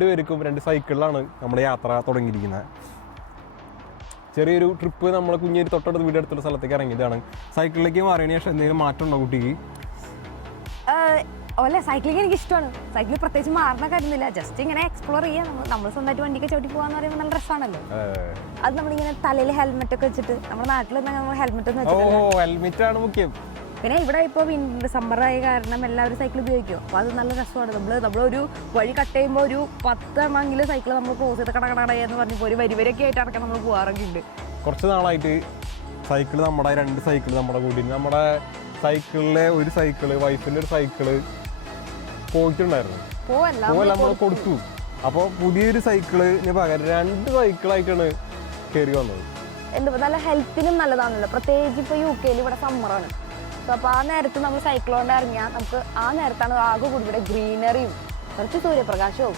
രണ്ടുപേർക്കും 2 സൈക്കിളിലാണ് നമ്മുടെ യാത്ര തുടങ്ങിയിരിക്കുന്നത്. ചെറിയൊരു ട്രിപ്പ് നമ്മൾ കുഞ്ഞൊരു തൊട്ടടുത്ത് വീട് അടുത്തുള്ള സ്ഥലത്തേക്ക് ഇറങ്ങിയതാണ്. സൈക്കിളിലേക്ക് മാറിയതിന് ശേഷം എന്തെങ്കിലും മാറ്റം ഉണ്ടോ കുട്ടിക്ക്? അല്ല, സൈക്ലിംഗ് എനിക്ക് ഇഷ്ടമാണ്. സൈക്കിൾ പ്രത്യേകിച്ച് മാറുന്ന കാര്യമൊന്നുമില്ല, ജസ്റ്റ് ഇങ്ങനെ എക്സ്പ്ലോർ ചെയ്യാം. നമ്മൾ സ്വന്തമായിട്ട് വണ്ടിയൊക്കെ ചവിട്ടി പോകാന്ന് പറയുമ്പോൾ നല്ല രസമാണല്ലോ. അത് നമ്മളിങ്ങനെ തലയിൽ ഹെൽമെറ്റ് ഒക്കെ വെച്ചിട്ട്, നമ്മുടെ നാട്ടിൽ നമ്മൾ ഹെൽമെറ്റ് ഒന്നും ഹെൽമെറ്റ് ആണ് മുഖ്യം. പിന്നെ ഇവിടെ ഇപ്പോൾ സമ്മർ ആയ കാരണം എല്ലാവരും സൈക്കിൾ ഉപയോഗിക്കും. അപ്പോൾ അത് നല്ല രസമാണ്. നമ്മളൊരു വഴി കട്ട് ചെയ്യുമ്പോൾ ഒരു 10 എണ്ണമെങ്കിലും സൈക്കിൾ നമ്മൾ ക്രോസ് ചെയ്ത് കടകടയെന്ന് പറഞ്ഞപ്പോൾ ഒരു വരിവരൊക്കെ ആയിട്ട് അടക്കം നമ്മൾ പോകാറൊക്കെ ഉണ്ട്. കുറച്ച് നാളായിട്ട് സൈക്കിൾ നമ്മുടെ 2 സൈക്കിൾ നമ്മുടെ കൂടി, നമ്മുടെ സൈക്കിളിലെ ഒരു സൈക്കിള്, വൈഫിൻ്റെ ഒരു സൈക്കിള് പോയിട്ടുണ്ടായിരുന്നു. നമ്മൾ കൊടുത്തു. അപ്പോൾ പുതിയൊരു സൈക്കിളിന് പകരം 2 സൈക്കിളായിട്ടാണ് കയറി വന്നത്. എന്താ നല്ല ഹെൽത്തിനും നല്ലതാണല്ലോ, പ്രത്യേകിച്ച് ഇപ്പോൾ UK ഇവിടെ സമ്മറാണ്. സോ അപ്പോൾ ആ നേരത്ത് നമ്മൾ സൈക്കിൾ കൊണ്ട് ഇറങ്ങിയാൽ നമുക്ക് ആ നേരത്താണ് ആകെ കൂടി ഇവിടെ ഗ്രീനറിയും കുറച്ച് സൂര്യപ്രകാശവും